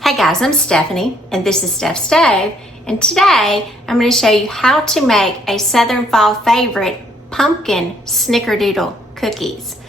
Hey guys, I'm Stephanie and this is Steph's Stove, and today I'm going to show you how to make a Southern Fall favorite pumpkin Snickerdoodle cookies.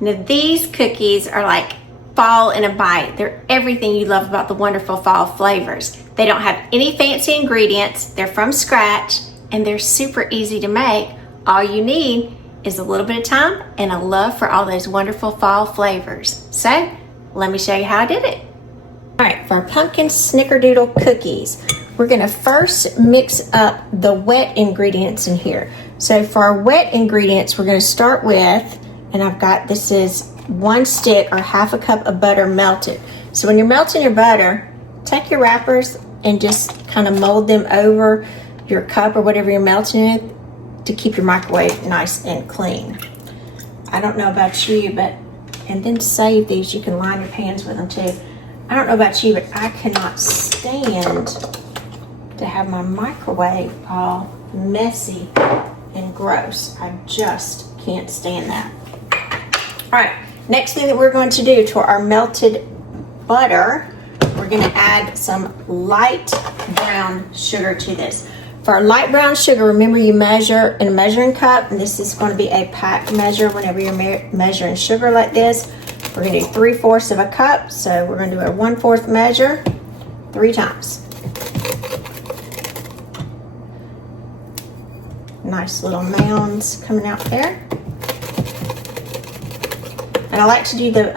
Now these cookies are like fall in a bite. They're everything you love about the wonderful fall flavors. They don't have any fancy ingredients, they're from scratch, and they're super easy to make. All you need is a little bit of time and a love for all those wonderful fall flavors. So let me show you how I did it. All right, for our pumpkin Snickerdoodle cookies, we're gonna first mix up the wet ingredients in here. So for our wet ingredients, we're gonna start with, and I've got, this is 1 stick or half a cup of butter melted. So when you're melting your butter, take your wrappers and just kind of mold them over your cup or whatever you're melting it to keep your microwave nice and clean. I don't know about you, but, and then save these, you can line your pans with them too. I don't know about you, but I cannot stand to have my microwave all messy and gross. I just can't stand that. All right, next thing that we're going to do to our melted butter, we're gonna add some light brown sugar to this. For our light brown sugar, remember you measure in a measuring cup, and this is going to be a pack measure whenever you're measuring sugar like this. We're going to do 3/4 of a cup, so we're going to do a 1/4 measure 3 times. Nice little mounds coming out there. And I like to do the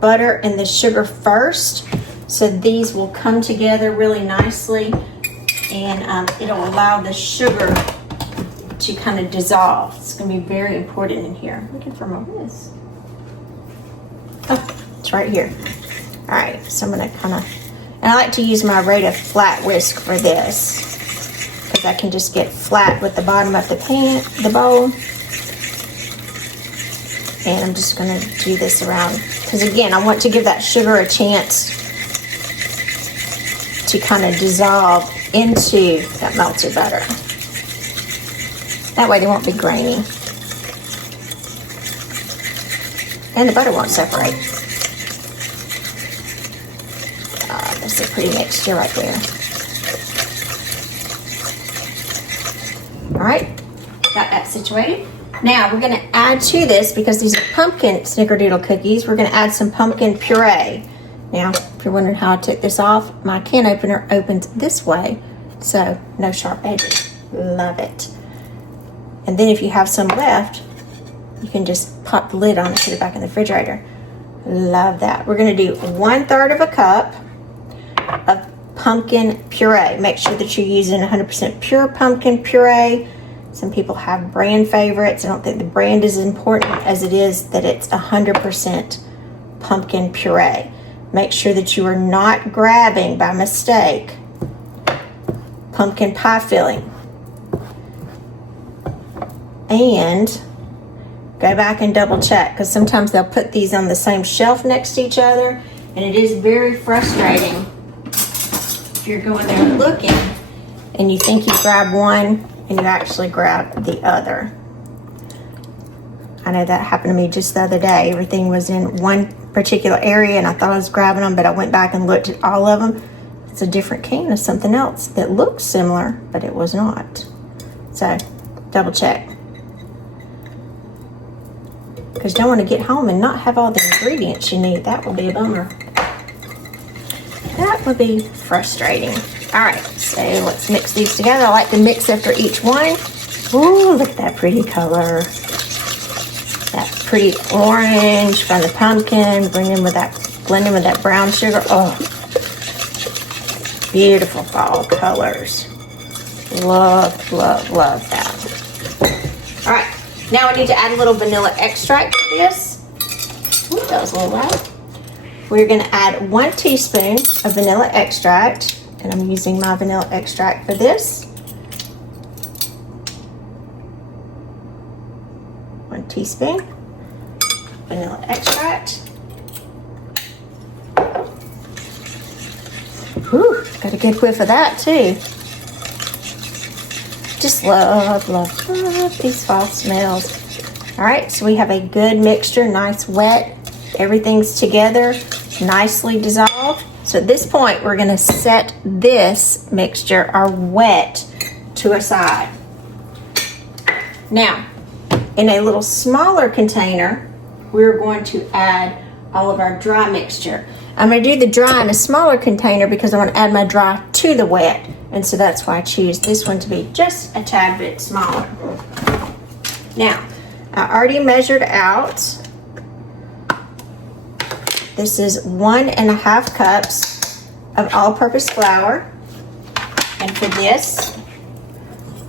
butter and the sugar first, so these will come together really nicely, and it'll allow the sugar to kind of dissolve. It's going to be very important in here. I'm looking for my whisk. Oh, it's right here. All right, so I'm gonna kind of, and I like to use my Rata flat whisk for this because I can just get flat with the bottom of the pan, the bowl. And I'm just gonna do this around because again, I want to give that sugar a chance to kind of dissolve into that melted butter. That way they won't be grainy. And the butter won't separate. That's a pretty mixture right there. All right, got that situated. Now we're gonna add to this, because these are pumpkin Snickerdoodle cookies, we're gonna add some pumpkin puree. Now, if you're wondering how I took this off, my can opener opens this way, so no sharp edges. Love it. And then if you have some left, you can just pop the lid on and put it back in the refrigerator. Love that. We're gonna do 1/3 of a cup of pumpkin puree. Make sure that you're using 100% pure pumpkin puree. Some people have brand favorites. I don't think the brand is important as it is that it's 100% pumpkin puree. Make sure that you are not grabbing by mistake pumpkin pie filling. And go back and double check, because sometimes they'll put these on the same shelf next to each other, and it is very frustrating if you're going there looking and you think you grab one and you actually grab the other. I know that happened to me just the other day. Everything was in one particular area and I thought I was grabbing them, but I went back and looked at all of them. It's a different can of something else that looks similar, but it was not. So double check. Because you don't want to get home and not have all the ingredients you need. That would be a bummer. That would be frustrating. All right, so let's mix these together. I like to mix after each one. Ooh, look at that pretty color. That pretty orange from the pumpkin, blend in with that brown sugar. Oh, beautiful fall colors. Love, love, love that. All right. Now I need to add a little vanilla extract to this. Ooh, that was a little loud. We're gonna add 1 teaspoon of vanilla extract, and I'm using my vanilla extract for this. 1 teaspoon vanilla extract. Whew, got a good whiff of that too. Just love, love, love these fall smells. All right, so we have a good mixture, nice wet. Everything's together. nicely dissolved. So at this point, we're gonna set this mixture, our wet, to a side. Now, in a little smaller container, we're going to add all of our dry mixture. I'm going to do the dry in a smaller container because I want to add my dry to the wet, and so that's why I choose this one to be just a tad bit smaller. Now, I already measured out. This is 1.5 cups of all-purpose flour, and for this,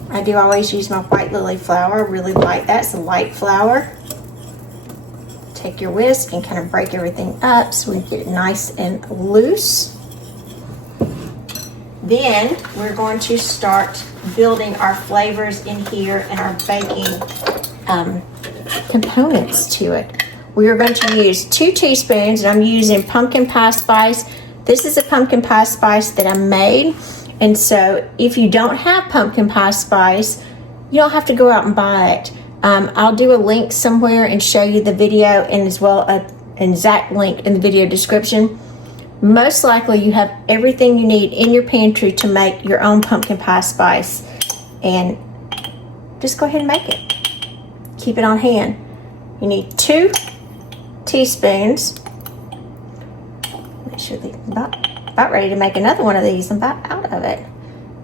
I do always use my white lily flour. I really like that. It's a light flour. Take your whisk and kind of break everything up so we get it nice and loose. Then we're going to start building our flavors in here and our baking components to it. We are going to use 2 teaspoons, and I'm using pumpkin pie spice. This is a pumpkin pie spice that I made, and so if you don't have pumpkin pie spice, you don't have to go out and buy it. I'll do a link somewhere and show you the video, and as well an exact link in the video description. Most likely you have everything you need in your pantry to make your own pumpkin pie spice, and just go ahead and make it. Keep it on hand. You need 2 teaspoons. Make sure they're about ready to make another one of these. I'm about out of it.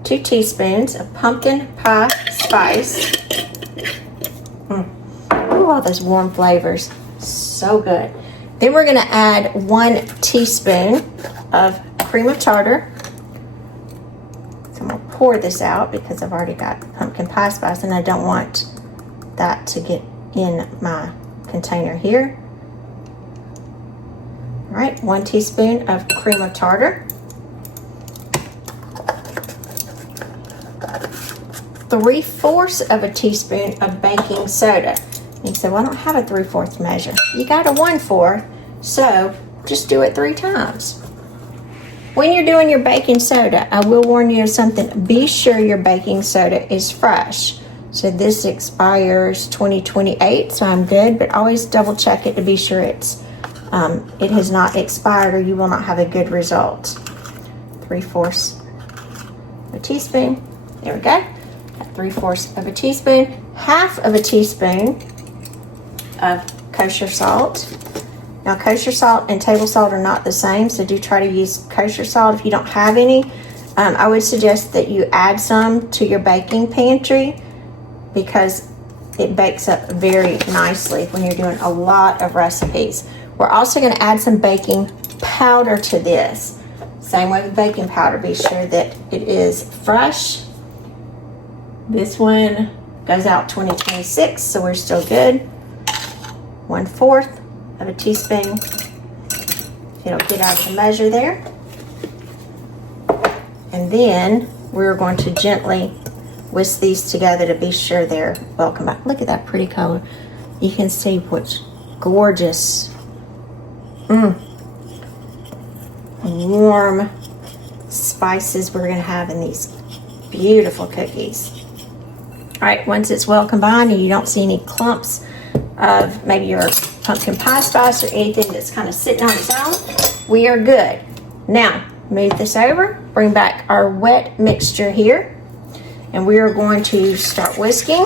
2 teaspoons of pumpkin pie spice. Ooh, all those warm flavors. So good. Then we're going to add 1 teaspoon of cream of tartar. So I'm going to pour this out because I've already got pumpkin pie spice and I don't want that to get in my container here. All right, 1 teaspoon of cream of tartar. 3/4 of a teaspoon of baking soda. And so I don't have a 3/4 measure. You got a 1/4, so just do it 3 times. When you're doing your baking soda, I will warn you of something. Be sure your baking soda is fresh. So this expires 2028, so I'm good, but always double check it to be sure it has not expired, or you will not have a good result. 3/4 of a teaspoon. There we go. 3/4 of a teaspoon. 1/2 of a teaspoon of kosher salt. Now, kosher salt and table salt are not the same, so do try to use kosher salt if you don't have any. I would suggest that you add some to your baking pantry because it bakes up very nicely when you're doing a lot of recipes. We're also going to add some baking powder to this. Same way with baking powder, be sure that it is fresh. This one goes out 2026, so we're still good. 1/4 of a teaspoon. It'll get out of the measure there. And then we're going to gently whisk these together to be sure they're well combined. Look at that pretty color. You can see what's gorgeous. Warm spices we're going to have in these beautiful cookies. All right, once it's well combined and you don't see any clumps of maybe your pumpkin pie spice or anything that's kind of sitting on its own, we are good. Now, move this over, bring back our wet mixture here, and we are going to start whisking,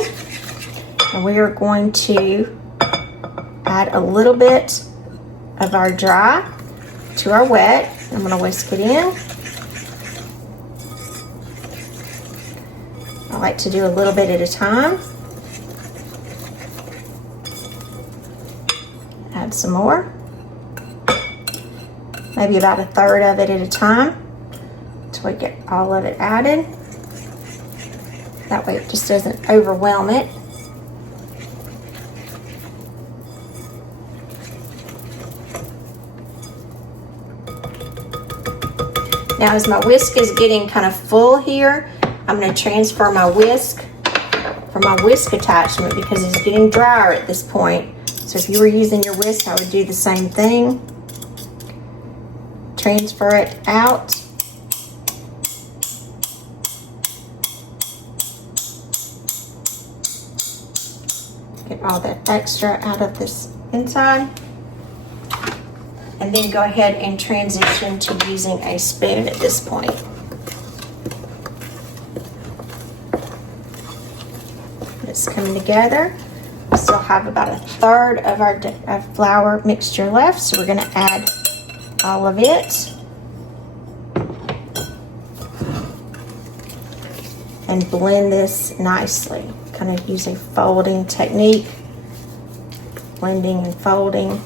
and we are going to add a little bit of our dry to our wet. I'm going to whisk it in. I like to do a little bit at a time. Add some more. Maybe about 1/3 of it at a time until we get all of it added. That way it just doesn't overwhelm it. Now as my whisk is getting kind of full here, I'm going to transfer my whisk from my whisk attachment because it's getting drier at this point. So if you were using your whisk, I would do the same thing. Transfer it out. Get all that extra out of this inside. and then go ahead and transition to using a spoon at this point. It's coming together. We still have about a third of our flour mixture left, so we're going to add all of it. And blend this nicely. Kind of use a folding technique. Blending and folding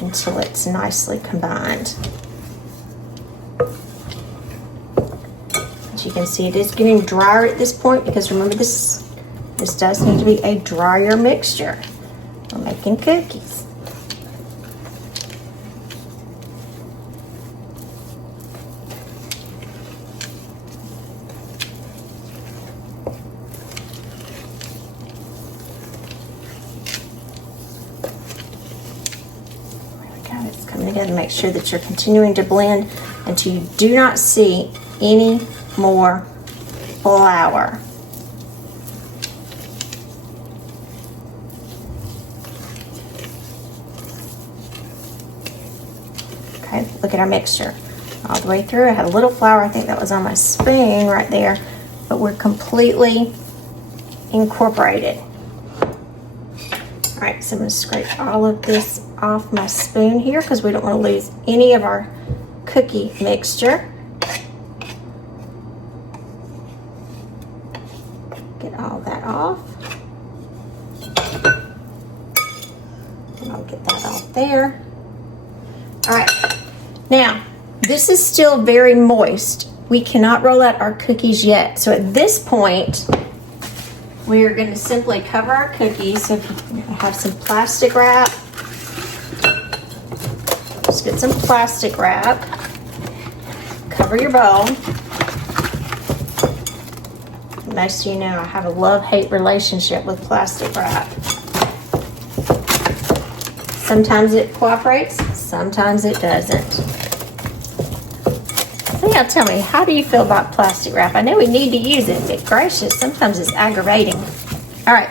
until it's nicely combined. As you can see, it is getting drier at this point because remember this does need to be a drier mixture. We're making cookies. It's coming together. Make sure that you're continuing to blend until you do not see any more flour. Okay, look at our mixture all the way through. I had a little flour, I think that was on my spoon right there, but we're completely incorporated. All right, so I'm going to scrape all of this off my spoon here because we don't want to lose any of our cookie mixture. Get all that off. And I'll get that off there. All right, now this is still very moist. We cannot roll out our cookies yet. So at this point, we are going to simply cover our cookies. So if you have some plastic wrap, just get some plastic wrap, cover your bowl. Most of you know I have a love-hate relationship with plastic wrap. Sometimes it cooperates, sometimes it doesn't. Now tell me, how do you feel about plastic wrap? I know we need to use it, but gracious, sometimes it's aggravating. All right,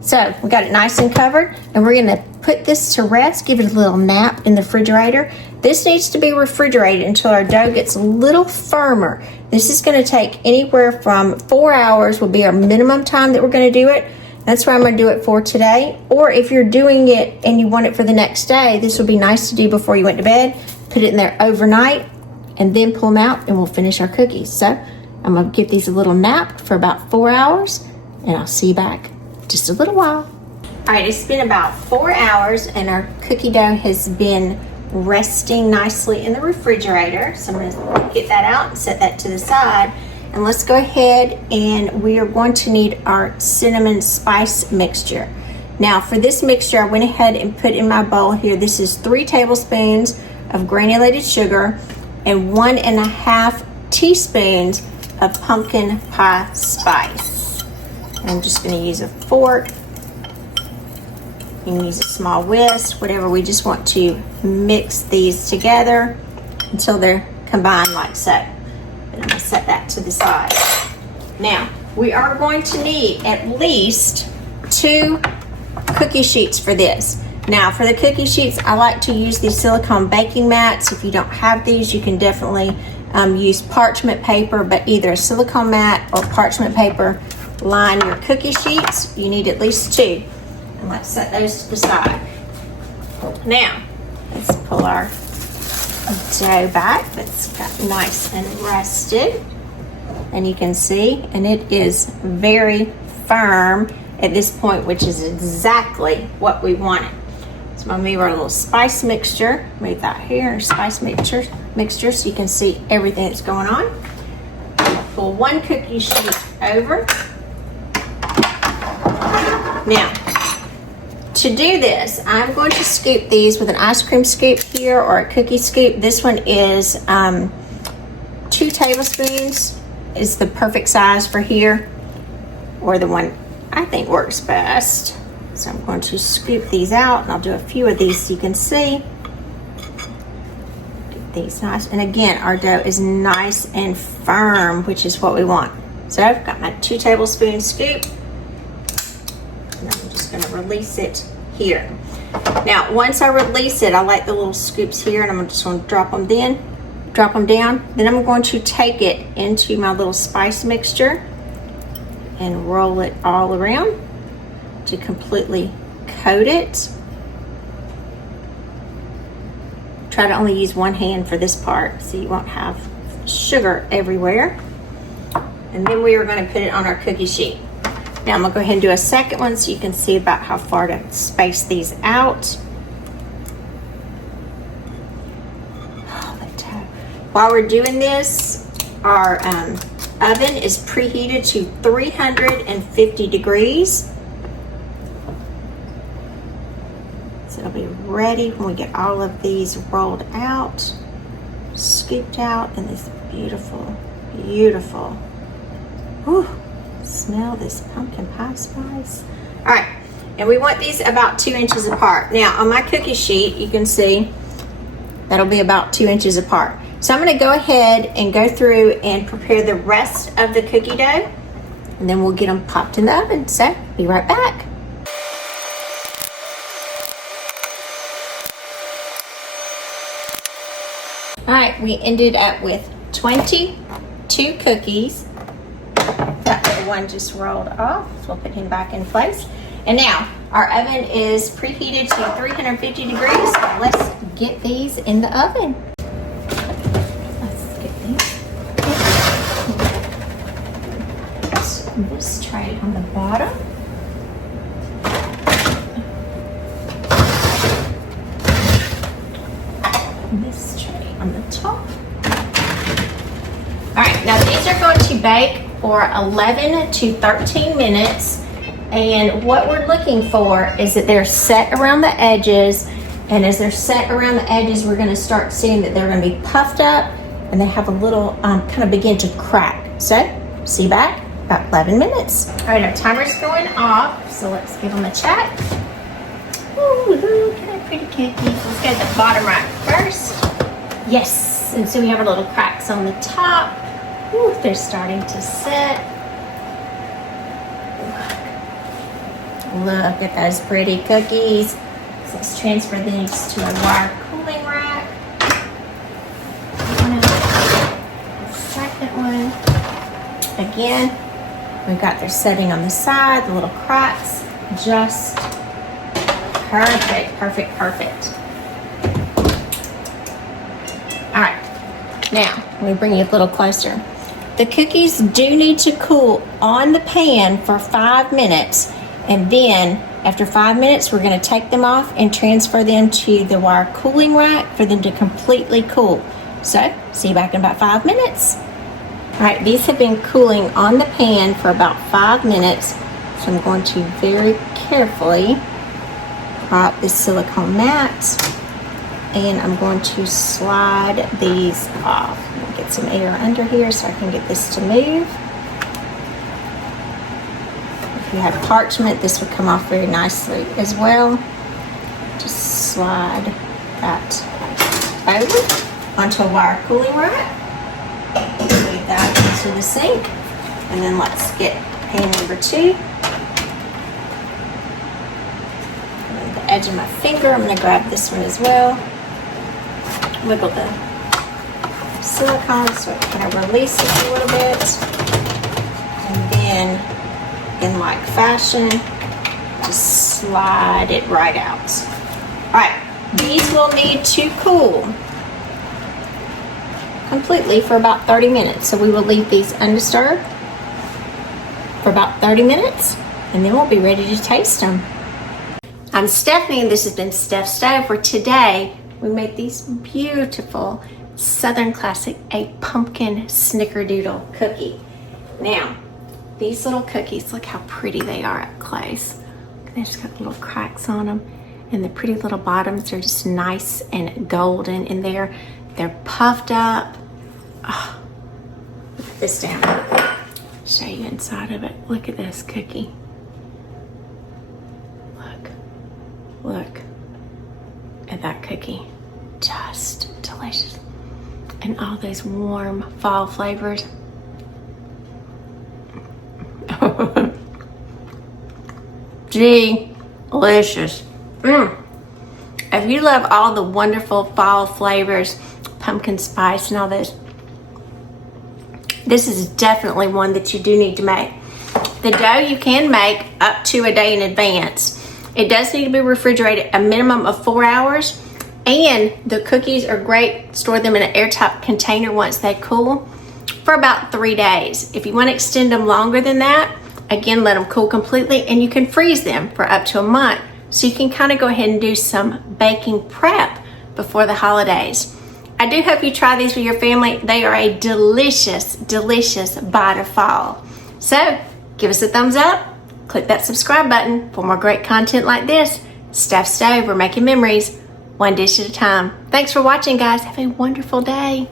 so we got it nice and covered, and we're gonna put this to rest, give it a little nap in the refrigerator. This needs to be refrigerated until our dough gets a little firmer. This is gonna take anywhere from 4 hours will be our minimum time that we're gonna do it. That's why I'm gonna do it for today. Or if you're doing it and you want it for the next day, this would be nice to do before you went to bed. Put it in there overnight and then pull them out and we'll finish our cookies. So I'm gonna give these a little nap for about 4 hours and I'll see you back in just a little while. All right, it's been about 4 hours and our cookie dough has been resting nicely in the refrigerator. So I'm gonna get that out and set that to the side. And let's go ahead and we are going to need our cinnamon spice mixture. Now for this mixture, I went ahead and put in my bowl here, this is 3 tablespoons of granulated sugar and 1.5 teaspoons of pumpkin pie spice. I'm just gonna use a fork. You can use a small whisk, whatever. We just want to mix these together until they're combined like so. And I'm gonna set that to the side. Now, we are going to need at least 2 cookie sheets for this. Now, for the cookie sheets, I like to use these silicone baking mats. If you don't have these, you can definitely use parchment paper, but either a silicone mat or parchment paper line your cookie sheets. You need at least 2. And let's set those to the side. Now, let's pull our dough back that's got nice and rested. And you can see, and it is very firm at this point, which is exactly what we wanted. So I'm gonna move our little spice mixture, move that here, spice mixture so you can see everything that's going on. I'm gonna pull 1 cookie sheet over. Now, to do this, I'm going to scoop these with an ice cream scoop here or a cookie scoop. This one is 2 tablespoons is the perfect size for here, or the one I think works best. So I'm going to scoop these out, and I'll do a few of these so you can see. Get these nice, and again, our dough is nice and firm, which is what we want. So I've got my 2 tablespoon scoop, and I'm just going to release it here. Now, once I release it, I like the little scoops here, and I'm just going to drop them down. Then I'm going to take it into my little spice mixture and roll it all around to completely coat it. Try to only use one hand for this part so you won't have sugar everywhere. And then we are going to put it on our cookie sheet. Now I'm going to go ahead and do a second one so you can see about how far to space these out. While we're doing this, our oven is preheated to 350 degrees. So it'll be ready when we get all of these rolled out, scooped out in this beautiful, beautiful, whew, smell this pumpkin pie spice. All right, and we want these about 2 inches apart. Now on my cookie sheet, you can see that'll be about 2 inches apart. So I'm going to go ahead and go through and prepare the rest of the cookie dough, and then we'll get them popped in the oven. So be right back. All right, we ended up with 22 cookies. That little one just rolled off, so we'll put him back in place. And now our oven is preheated to 350 degrees. Let's get these in the oven. This tray on the bottom. This tray on the top. All right, now these are going to bake for 11 to 13 minutes. And what we're looking for is that they're set around the edges. And as they're set around the edges, we're going to start seeing that they're going to be puffed up and they have a little kind of begin to crack. So, see back. About 11 minutes. All right, our timer's going off, so let's give them a check. Ooh, look at our pretty cookies. Let's go to the bottom right first. Yes, and so we have our little cracks on the top. Ooh, they're starting to set. Look at those pretty cookies. So let's transfer these to a wire cooling rack. The second one. Again, we've got their setting on the side, the little cracks, just perfect, perfect, perfect. All right, now let me bring you a little closer. The cookies do need to cool on the pan for 5 minutes, and then after 5 minutes, we're going to take them off and transfer them to the wire cooling rack for them to completely cool. So, see you back in about 5 minutes. All right, these have been cooling on the pan for about 5 minutes. So I'm going to very carefully pop this silicone mat, and I'm going to slide these off. Get some air under here so I can get this to move. If you have parchment, this would come off very nicely as well. Just slide that over onto a wire cooling rack. Move that into the sink, and then let's get pan number 2. And the edge of my finger, I'm going to grab this one as well. Wiggle the silicone so it kind of releases a little bit, and then in like fashion, just slide it right out. All right, these will need to cool completely for about 30 minutes. So we will leave these undisturbed for about 30 minutes, and then we'll be ready to taste them. I'm Stephanie, and this has been Steph Stove, where today we made these beautiful Southern Classic, a pumpkin snickerdoodle cookie. Now, these little cookies, look how pretty they are up close. They just got little cracks on them, and the pretty little bottoms are just nice and golden in there. They're puffed up. Oh, look at this down. Show you inside of it. Look at this cookie. Look at that cookie. Just delicious. And all those warm fall flavors. Delicious. If you love all the wonderful fall flavors, pumpkin spice and all those, this is definitely one that you do need to make. The dough you can make up to a day in advance. It does need to be refrigerated a minimum of 4 hours, and the cookies are great. Store them in an airtight container once they cool for about 3 days. If you want to extend them longer than that, again, let them cool completely, and you can freeze them for up to a month. So you can kind of go ahead and do some baking prep before the holidays. I do hope you try these with your family. They are a delicious, delicious bite of fall. So give us a thumbs up, click that subscribe button for more great content like this. Steph Stove, we're making memories one dish at a time. Thanks for watching, guys. Have a wonderful day.